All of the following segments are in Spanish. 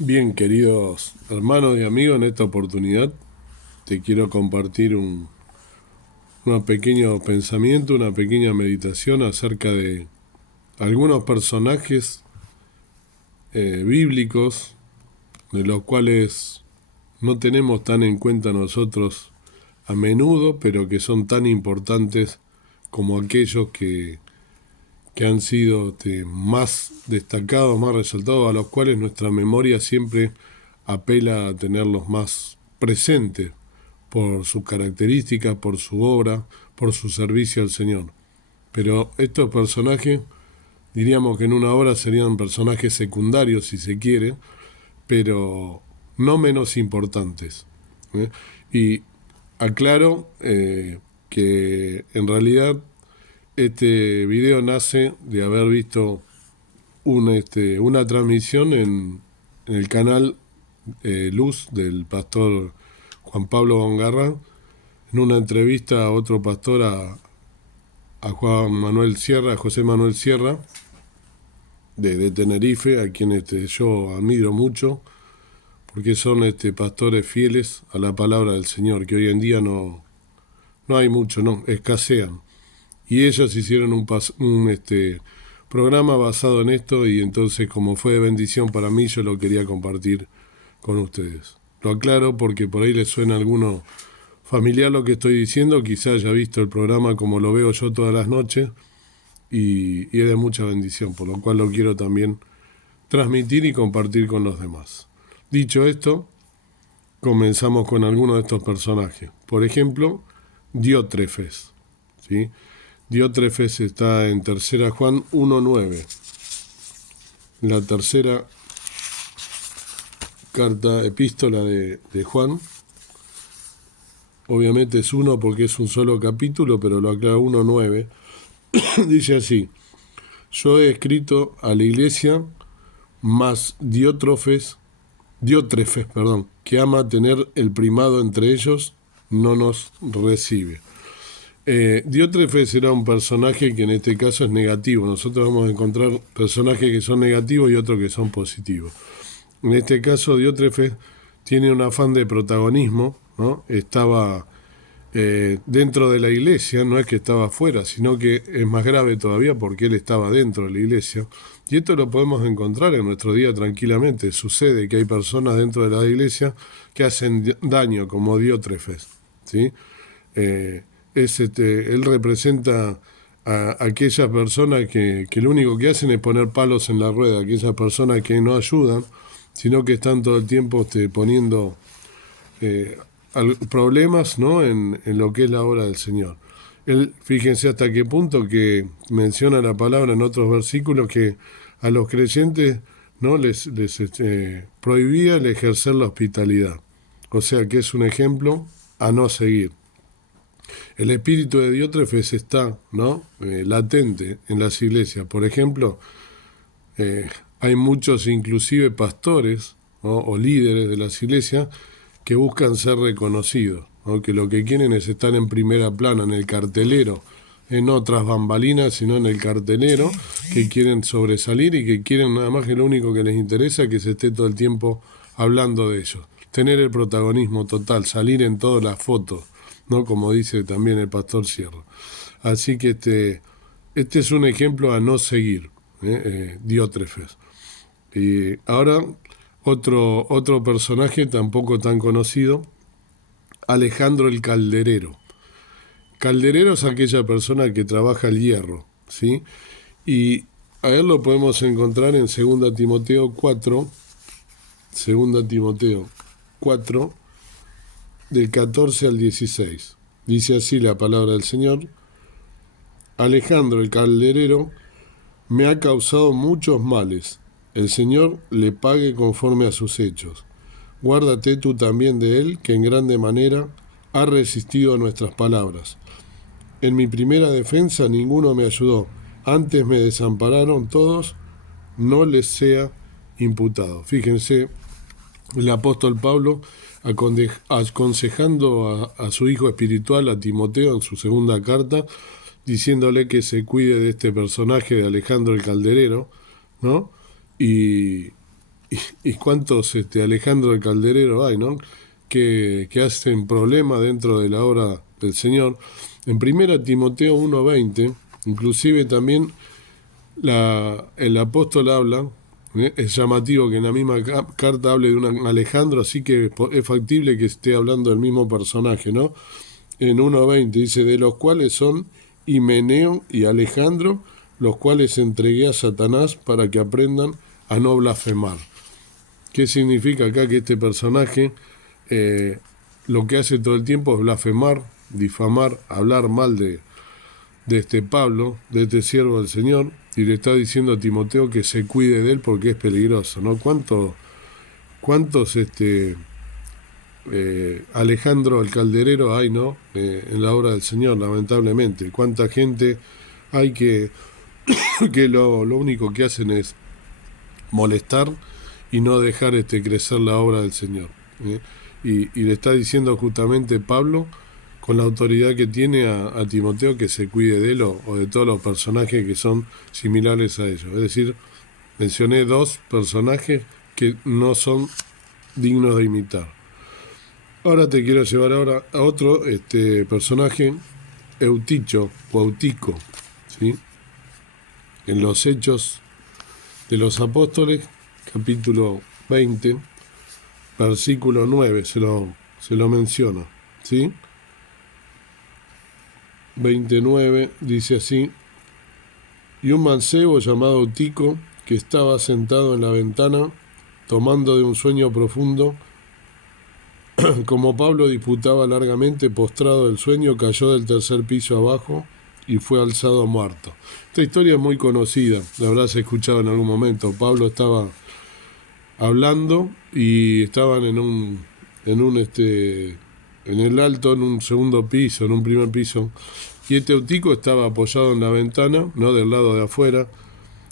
Bien, queridos hermanos y amigos, en esta oportunidad te quiero compartir un pequeño pensamiento, una pequeña meditación acerca de algunos personajes bíblicos de los cuales no tenemos tan en cuenta nosotros a menudo, pero que son tan importantes como aquellos que han sido más destacados, más resaltados, a los cuales nuestra memoria siempre apela a tenerlos más presentes por sus características, por su obra, por su servicio al Señor. Pero estos personajes, diríamos que en una obra serían personajes secundarios, si se quiere, pero no menos importantes. ¿eh? Y aclaro que en realidad este video nace de haber visto una transmisión en el canal Luz del pastor Juan Pablo Bongarra, en una entrevista a otro pastor, a Juan Manuel Sierra, a José Manuel Sierra, de Tenerife, a quien yo admiro mucho, porque son pastores fieles a la palabra del Señor, que hoy en día no hay mucho, no, escasean. Y ellos hicieron un programa basado en esto, y entonces, como fue de bendición para mí, yo lo quería compartir con ustedes. Lo aclaro porque por ahí les suena a alguno familiar lo que estoy diciendo, quizá haya visto el programa como lo veo yo todas las noches, y es de mucha bendición, por lo cual lo quiero también transmitir y compartir con los demás. Dicho esto, comenzamos con algunos de estos personajes. Por ejemplo, Diótrefes, ¿sí? Diótrefes está en 3 Juan 1:9. La tercera carta, epístola de Juan. Obviamente es 1 porque es un solo capítulo, pero lo aclara 1:9. Dice así: yo he escrito a la iglesia, mas Diótrefes, que ama tener el primado entre ellos, no nos recibe. Diótrefes era un personaje que en este caso es negativo. Nosotros vamos a encontrar personajes que son negativos y otros que son positivos. En este caso, Diótrefes tiene un afán de protagonismo, ¿no? Estaba dentro de la iglesia, no es que estaba afuera, sino que es más grave todavía porque él estaba dentro de la iglesia. Y esto lo podemos encontrar en nuestro día tranquilamente. Sucede que hay personas dentro de la iglesia que hacen daño, como Diótrefes, ¿sí? Él representa a aquellas personas que lo único que hacen es poner palos en la rueda, aquellas personas que no ayudan, sino que están todo el tiempo poniendo problemas, ¿no? en lo que es la obra del Señor. Él, fíjense hasta qué punto que menciona la palabra en otros versículos que a los creyentes, ¿no? les prohibía el ejercer la hospitalidad. O sea que es un ejemplo a no seguir. El espíritu de Diótrefes está, ¿no? Latente en las iglesias. Por ejemplo, hay muchos inclusive pastores, ¿no? o líderes de las iglesias que buscan ser reconocidos, ¿no? Que lo que quieren es estar en primera plana, en el cartelero, en otras bambalinas, sino en el cartelero, que quieren sobresalir y que quieren nada más que lo único que les interesa es que se esté todo el tiempo hablando de ellos. Tener el protagonismo total, salir en todas las fotos, ¿no? Como dice también el pastor Sierra. Así que este es un ejemplo a no seguir, Diótrefes. Y ahora otro personaje tampoco tan conocido, Alejandro el Calderero. Calderero es aquella persona que trabaja el hierro, ¿sí? Y a él lo podemos encontrar en 2 Timoteo 4, 2 Timoteo 4, del 14 al 16. Dice así la palabra del Señor: Alejandro el calderero me ha causado muchos males. El Señor le pague conforme a sus hechos. Guárdate tú también de él, que en grande manera ha resistido a nuestras palabras. En mi primera defensa ninguno me ayudó. Antes me desampararon todos, no les sea imputado. Fíjense, el apóstol Pablo aconsejando a su hijo espiritual, a Timoteo, en su segunda carta, diciéndole que se cuide de este personaje de Alejandro el Calderero, ¿no? Y y cuántos Alejandro el Calderero hay, ¿no? Que hacen problema dentro de la obra del Señor. En 1 Timoteo 1:20, inclusive también el apóstol habla, es llamativo que en la misma carta hable de un Alejandro, así que es factible que esté hablando del mismo personaje, ¿no? En 1:20 dice, de los cuales son Himeneo y Alejandro, los cuales entregué a Satanás para que aprendan a no blasfemar. ¿Qué significa acá? Que este personaje lo que hace todo el tiempo es blasfemar, difamar, hablar mal de este Pablo, de este siervo del Señor, y le está diciendo a Timoteo que se cuide de él porque es peligroso, ¿no? ¿Cuántos Alejandro el Calderero hay, ¿no? En la obra del Señor, lamentablemente. ¿Cuánta gente hay que lo único que hacen es molestar y no dejar crecer la obra del Señor? Y le está diciendo justamente Pablo, con la autoridad que tiene a Timoteo, que se cuide de él o de todos los personajes que son similares a ellos. Es decir, mencioné 2 personajes que no son dignos de imitar. Ahora te quiero llevar a otro personaje, Euticho o Eutico, ¿sí? En los Hechos de los Apóstoles, capítulo 20, versículo 9, se lo menciona, ¿sí? 29 dice así, y un mancebo llamado Eutico, que estaba sentado en la ventana, tomando de un sueño profundo, como Pablo disputaba largamente, postrado del sueño, cayó del 3er piso abajo y fue alzado muerto. Esta historia es muy conocida, la habrás escuchado en algún momento. Pablo estaba hablando y estaban en el alto, en un segundo piso, en un primer piso, y Eutico estaba apoyado en la ventana, ¿no? Del lado de afuera,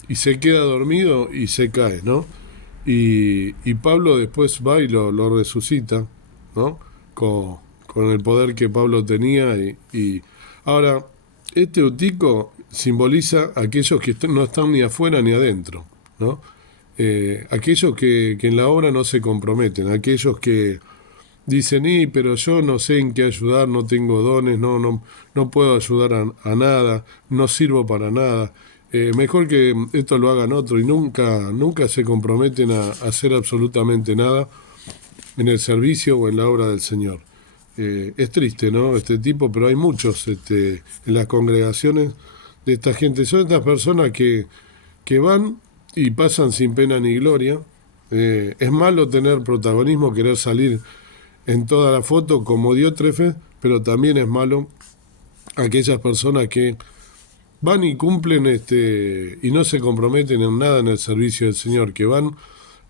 y se queda dormido y se cae, ¿no? Y Pablo después va y lo resucita, ¿no? Con el poder que Pablo tenía. Y ahora, Eutico simboliza a aquellos que no están ni afuera ni adentro, ¿no? Aquellos que en la obra no se comprometen, aquellos que dicen, pero yo no sé en qué ayudar, no tengo dones, no puedo ayudar a nada, no sirvo para nada. Mejor que esto lo hagan otro, y nunca se comprometen a hacer absolutamente nada en el servicio o en la obra del Señor. Es triste, ¿no? Este tipo, pero hay muchos en las congregaciones de esta gente. Son estas personas que van y pasan sin pena ni gloria. Es malo tener protagonismo, querer salir en toda la foto como Diótrefes, pero también es malo aquellas personas que van y cumplen y no se comprometen en nada en el servicio del Señor, que van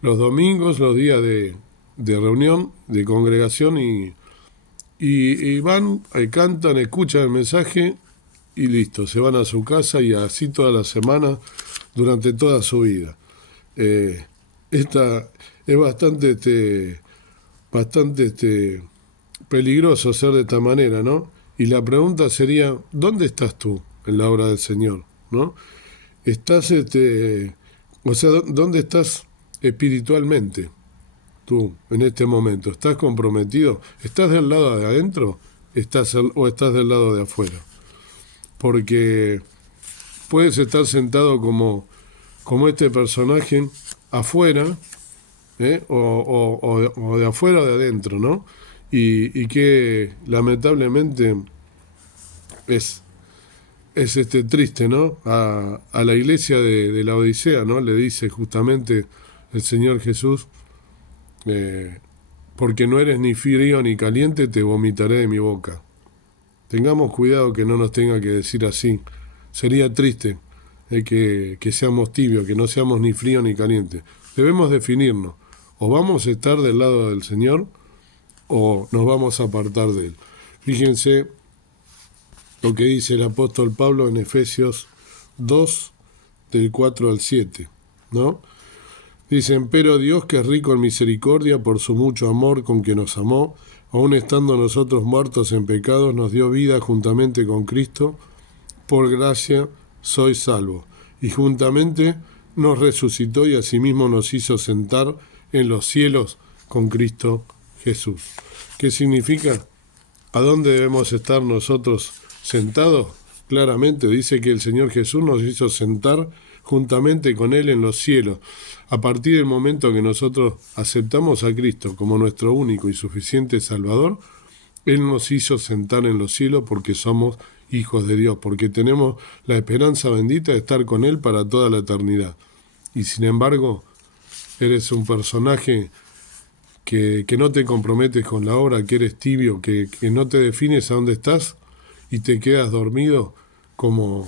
los domingos, los días de reunión, de congregación, y van, cantan, escuchan el mensaje y listo, se van a su casa, y así toda la semana, durante toda su vida. Esta es bastante peligroso ser de esta manera, ¿no? Y la pregunta sería, ¿dónde estás tú en la obra del Señor? ¿No? Estás, ¿dónde estás espiritualmente tú en este momento? ¿Estás comprometido? ¿Estás del lado de adentro o estás del lado de afuera? Porque puedes estar sentado como este personaje afuera, o de afuera o de adentro, ¿no? Y que lamentablemente es triste, ¿no? A la iglesia de la Odisea, ¿no? Le dice justamente el Señor Jesús, porque no eres ni frío ni caliente, te vomitaré de mi boca. Tengamos cuidado que no nos tenga que decir así. Sería triste que seamos tibios, que no seamos ni frío ni caliente. Debemos definirnos. O vamos a estar del lado del Señor o nos vamos a apartar de Él. Fíjense lo que dice el apóstol Pablo en Efesios 2, del 4 al 7, ¿no? Dicen, pero Dios, que es rico en misericordia por su mucho amor con que nos amó, aun estando nosotros muertos en pecados, nos dio vida juntamente con Cristo. Por gracia sois salvos. Y juntamente nos resucitó y asimismo nos hizo sentar en los cielos con Cristo Jesús. ¿Qué significa? ¿A dónde debemos estar nosotros sentados? Claramente dice que el Señor Jesús nos hizo sentar juntamente con Él en los cielos. A partir del momento que nosotros aceptamos a Cristo como nuestro único y suficiente Salvador, Él nos hizo sentar en los cielos porque somos hijos de Dios, porque tenemos la esperanza bendita de estar con Él para toda la eternidad. Y sin embargo, eres un personaje que no te comprometes con la obra, que eres tibio, que no te defines a dónde estás y te quedas dormido como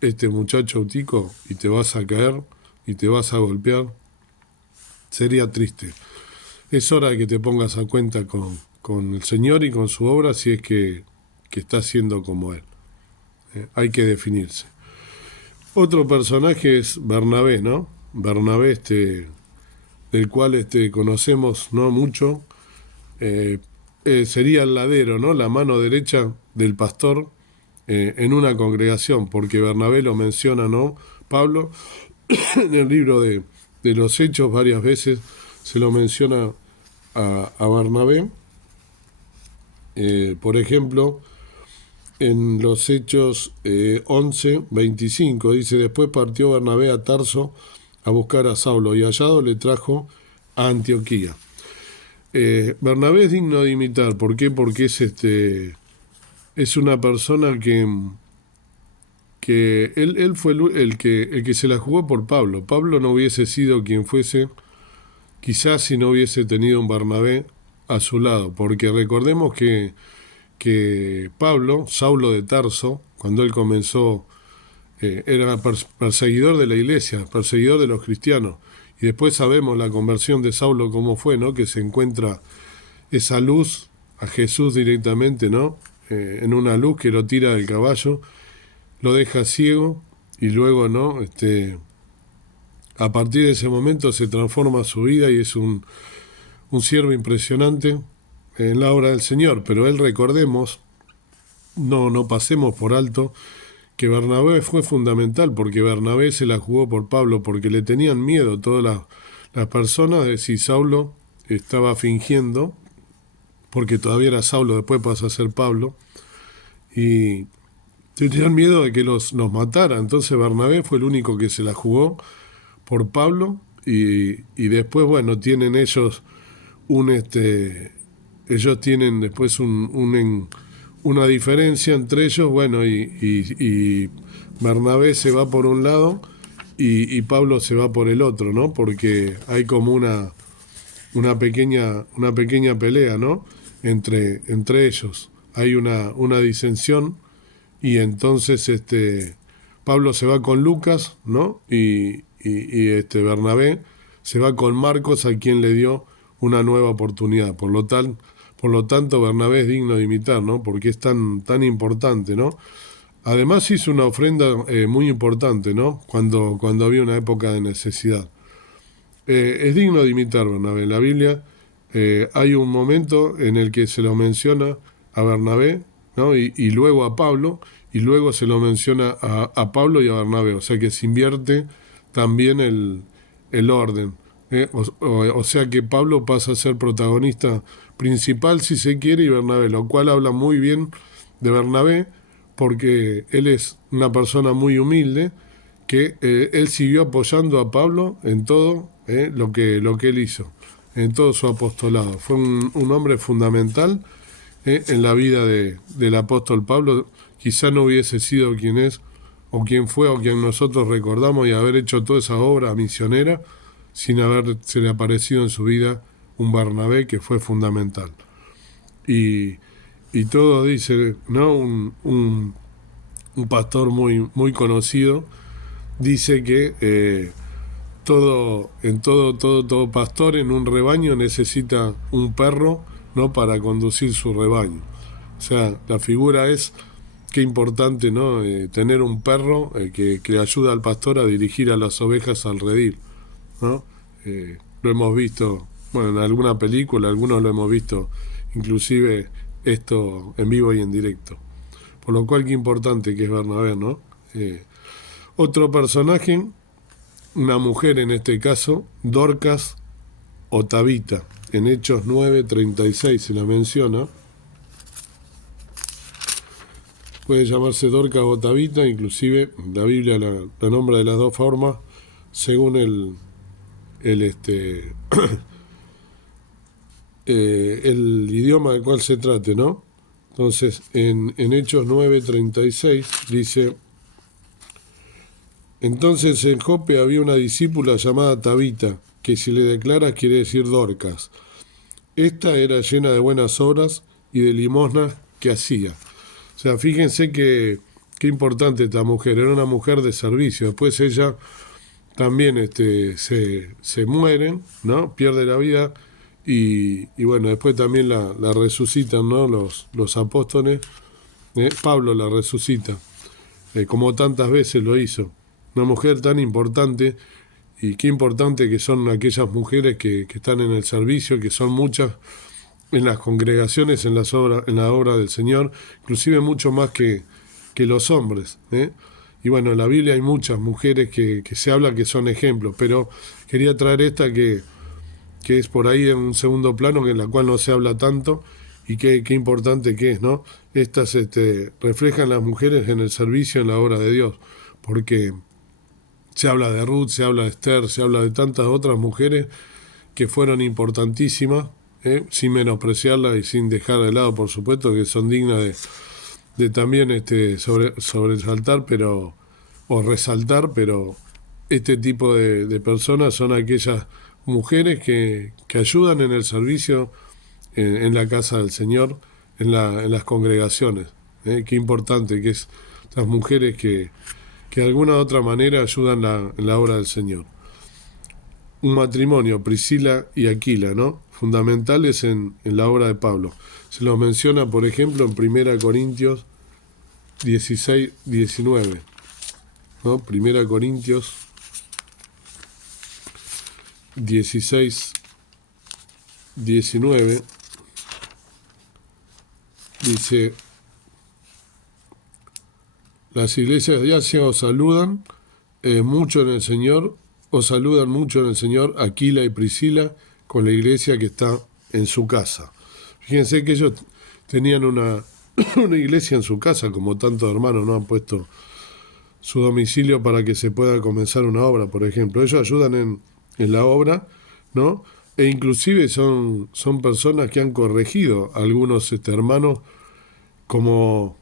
este muchacho autico y te vas a caer y te vas a golpear, sería triste. Es hora de que te pongas a cuenta con el Señor y con su obra si es que estás siendo como Él. Hay que definirse. Otro personaje es Bernabé, ¿no? Bernabé, del cual conocemos no mucho, sería el ladero, ¿no? La mano derecha del pastor en una congregación, porque Bernabé lo menciona, ¿no? Pablo, en el libro de los Hechos varias veces se lo menciona a Bernabé. Por ejemplo, en los Hechos 11:25 dice: después partió Bernabé a Tarso a buscar a Saulo y hallado le trajo a Antioquía. Bernabé es digno de imitar. ¿Por qué? Porque es una persona que él fue el que se la jugó por Pablo. Pablo no hubiese sido quien fuese, quizás si no hubiese tenido un Bernabé a su lado, porque recordemos que Pablo, Saulo de Tarso, cuando él comenzó, era perseguidor de la iglesia, perseguidor de los cristianos, y después sabemos la conversión de Saulo cómo fue, ¿no? Que se encuentra esa luz a Jesús directamente, ¿no? En una luz que lo tira del caballo, lo deja ciego y luego, ¿no? A partir de ese momento se transforma su vida y es un siervo impresionante en la obra del Señor. Pero él, recordemos, no pasemos por alto que Bernabé fue fundamental, porque Bernabé se la jugó por Pablo, porque le tenían miedo todas las personas de si Saulo estaba fingiendo, porque todavía era Saulo, después pasa a ser Pablo, y tenían miedo de que nos matara. Entonces Bernabé fue el único que se la jugó por Pablo, y después, bueno, tienen ellos ellos tienen después una diferencia entre ellos, bueno, y Bernabé se va por un lado y Pablo se va por el otro, ¿no? Porque hay como una pequeña pelea, ¿no? Entre ellos. Hay una disensión y entonces Pablo se va con Lucas, ¿no? Y Bernabé se va con Marcos, a quien le dio una nueva oportunidad. Por lo tanto, Bernabé es digno de imitar, ¿no? Porque es tan importante, ¿no? Además hizo una ofrenda muy importante, ¿no? Cuando había una época de necesidad. Es digno de imitar Bernabé. En la Biblia hay un momento en el que se lo menciona a Bernabé, ¿no? Y luego a Pablo, y luego se lo menciona a Pablo y a Bernabé. O sea que se invierte también el orden. O sea que Pablo pasa a ser protagonista principal, si se quiere, y Bernabé, lo cual habla muy bien de Bernabé, porque él es una persona muy humilde, que él siguió apoyando a Pablo en todo lo que él hizo, en todo su apostolado. Fue un hombre fundamental en la vida del apóstol Pablo. Quizá no hubiese sido quien es, o quien fue, o quien nosotros recordamos, y haber hecho toda esa obra misionera sin haberse le aparecido en su vida un Bernabé que fue fundamental. Y todo dice, ¿no? Un pastor muy conocido dice que todo pastor en un rebaño necesita un perro, ¿no? Para conducir su rebaño. O sea, la figura es qué importante, ¿no? Tener un perro que ayuda al pastor a dirigir a las ovejas al redil, ¿no? Lo hemos visto, bueno, en alguna película, algunos lo hemos visto, inclusive esto en vivo y en directo. Por lo cual, qué importante que es Bernabé, ¿no? Otro personaje una mujer en este caso, Dorcas o Tabita. En Hechos 9:36 se la menciona. Puede llamarse Dorcas o Tabita, inclusive la Biblia la nombra de las dos formas, según el idioma del cual se trate, ¿no? Entonces, en Hechos 9:36 dice: entonces en Jope había una discípula llamada Tabita, que si le declaras quiere decir Dorcas. Esta era llena de buenas obras y de limosnas que hacía. O sea, fíjense qué importante esta mujer, era una mujer de servicio. Después ella también se muere, ¿no? Pierde la vida y bueno, después también la resucitan, ¿no? Los apóstoles. Pablo la resucita, como tantas veces lo hizo. Una mujer tan importante, y qué importante que son aquellas mujeres que están en el servicio, que son muchas en las congregaciones, en la obra del Señor, inclusive mucho más que los hombres. Y bueno, en la Biblia hay muchas mujeres que se habla que son ejemplos, pero quería traer esta que es por ahí en un segundo plano, en la cual no se habla tanto, y qué importante que es, ¿no? Estas reflejan las mujeres en el servicio, en la obra de Dios, porque se habla de Ruth, se habla de Esther, se habla de tantas otras mujeres que fueron importantísimas, sin menospreciarlas y sin dejar de lado, por supuesto, que son dignas de también sobresaltar, o resaltar, pero este tipo de personas son aquellas mujeres que ayudan en el servicio en la casa del Señor, en las congregaciones. Qué importante que es estas mujeres que de alguna u otra manera ayudan en la obra del Señor. Un matrimonio, Priscila y Aquila, ¿no? Fundamentales en la obra de Pablo. Se los menciona, por ejemplo, en 1 Corintios 16:19, ¿no? 1 Corintios 16:19 dice: las iglesias de Asia os saludan mucho en el Señor, os saludan mucho en el Señor, Aquila y Priscila, con la iglesia que está en su casa. Fíjense que ellos tenían una iglesia en su casa, como tantos hermanos no han puesto su domicilio para que se pueda comenzar una obra, por ejemplo. Ellos ayudan en la obra, ¿no? E inclusive son personas que han corregido a algunos hermanos, como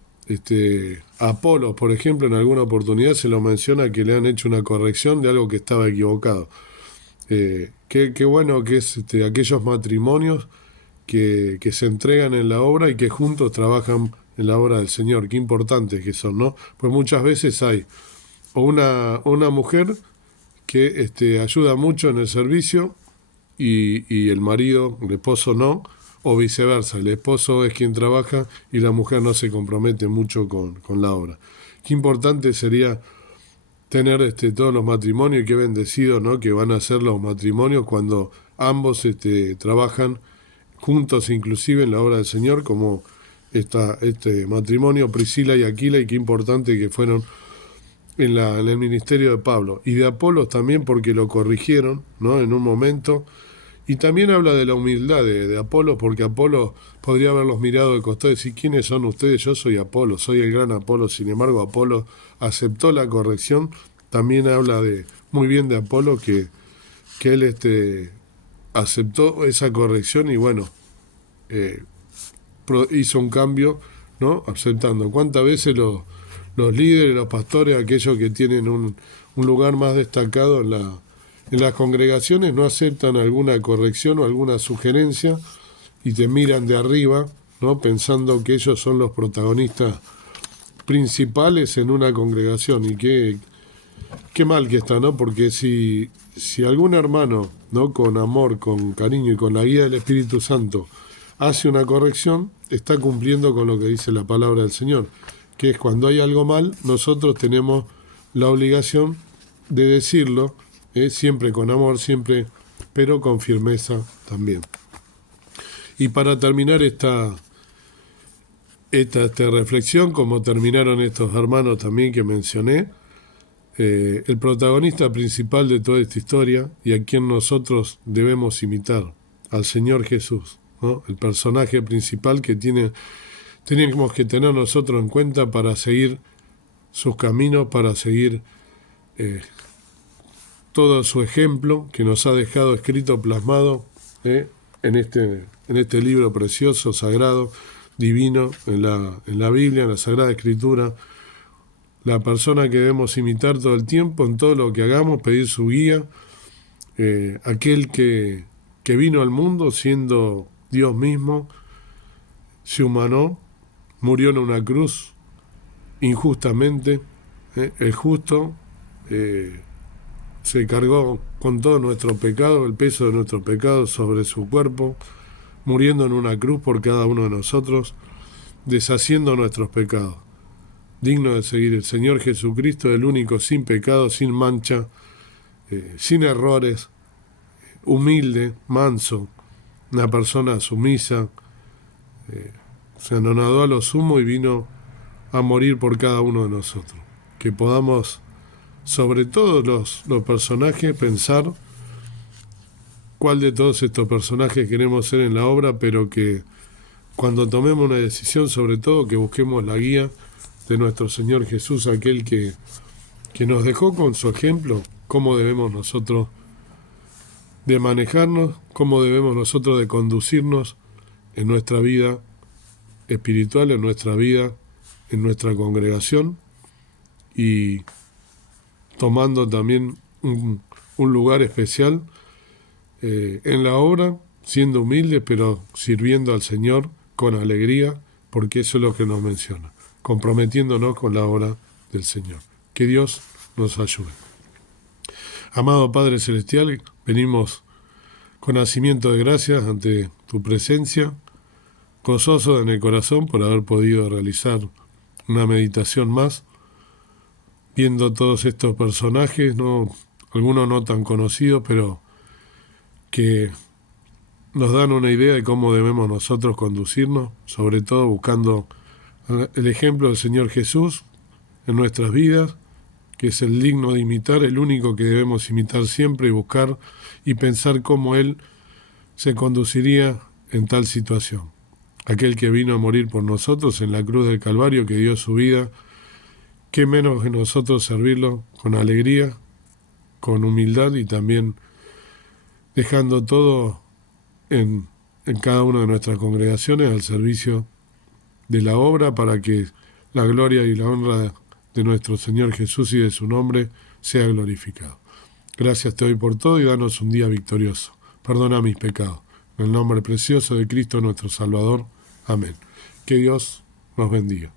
Apolos, por ejemplo, en alguna oportunidad se lo menciona que le han hecho una corrección de algo que estaba equivocado. Qué bueno que es aquellos matrimonios que se entregan en la obra y que juntos trabajan en la obra del Señor. Qué importantes que son, ¿no? Pues muchas veces hay una mujer que ayuda mucho en el servicio y el marido, el esposo no, o viceversa, el esposo es quien trabaja y la mujer no se compromete mucho con la obra. Qué importante sería tener todos los matrimonios, y qué bendecidos, ¿no?, que van a ser los matrimonios cuando ambos trabajan juntos, inclusive en la obra del Señor, como este matrimonio, Priscila y Aquila, y qué importante que fueron en el ministerio de Pablo. Y de Apolos también, porque lo corrigieron, ¿no?, en un momento. Y también habla de la humildad de Apolo, porque Apolo podría haberlos mirado de costado y decir: ¿quiénes son ustedes? Yo soy Apolo, soy el gran Apolo. Sin embargo, Apolo aceptó la corrección. También habla muy bien de Apolo, que él aceptó esa corrección y bueno, hizo un cambio, ¿no?, aceptando. ¿Cuántas veces los líderes, los pastores, aquellos que tienen un lugar más destacado en las congregaciones, no aceptan alguna corrección o alguna sugerencia y te miran de arriba, ¿no?, pensando que ellos son los protagonistas principales en una congregación? Y qué mal que está, ¿no? Porque si algún hermano, ¿no?, con amor, con cariño y con la guía del Espíritu Santo hace una corrección, está cumpliendo con lo que dice la palabra del Señor, que es: cuando hay algo mal, nosotros tenemos la obligación de decirlo, siempre con amor, siempre, pero con firmeza también. Y para terminar esta reflexión, como terminaron estos hermanos también que mencioné, el protagonista principal de toda esta historia y a quien nosotros debemos imitar, al Señor Jesús, ¿no? El personaje principal que tenemos que tener nosotros en cuenta para seguir sus caminos, para seguir todo su ejemplo que nos ha dejado escrito, plasmado en este libro precioso, sagrado, divino, en la Biblia, en la Sagrada Escritura. La persona que debemos imitar todo el tiempo, en todo lo que hagamos, pedir su guía, aquel que vino al mundo siendo Dios mismo, se humanó, murió en una cruz injustamente, el justo se cargó con todo nuestro pecado, el peso de nuestro pecado sobre su cuerpo, muriendo en una cruz por cada uno de nosotros, deshaciendo nuestros pecados. Digno de seguir el Señor Jesucristo, el único sin pecado, sin mancha, sin errores, humilde, manso, una persona sumisa, se anonadó a lo sumo y vino a morir por cada uno de nosotros. Que podamos, sobre todos los personajes, pensar cuál de todos estos personajes queremos ser en la obra, pero que cuando tomemos una decisión, sobre todo, que busquemos la guía de nuestro Señor Jesús, aquel que nos dejó con su ejemplo, cómo debemos nosotros de manejarnos, cómo debemos nosotros de conducirnos en nuestra vida espiritual, en nuestra vida, en nuestra congregación, y tomando también un lugar especial en la obra, siendo humildes, pero sirviendo al Señor con alegría, porque eso es lo que nos menciona, comprometiéndonos con la obra del Señor. Que Dios nos ayude. Amado Padre Celestial, venimos con nacimiento de gracias ante tu presencia, gozoso en el corazón por haber podido realizar una meditación más, viendo todos estos personajes, algunos no tan conocidos, pero que nos dan una idea de cómo debemos nosotros conducirnos, sobre todo buscando el ejemplo del Señor Jesús en nuestras vidas, que es el digno de imitar, el único que debemos imitar siempre y buscar y pensar cómo Él se conduciría en tal situación. Aquel que vino a morir por nosotros en la cruz del Calvario, que dio su vida, qué menos que nosotros servirlo con alegría, con humildad y también dejando todo en cada una de nuestras congregaciones al servicio de la obra para que la gloria y la honra de nuestro Señor Jesús y de su nombre sea glorificado. Gracias te doy por todo y danos un día victorioso. Perdona mis pecados. En el nombre precioso de Cristo nuestro Salvador. Amén. Que Dios nos bendiga.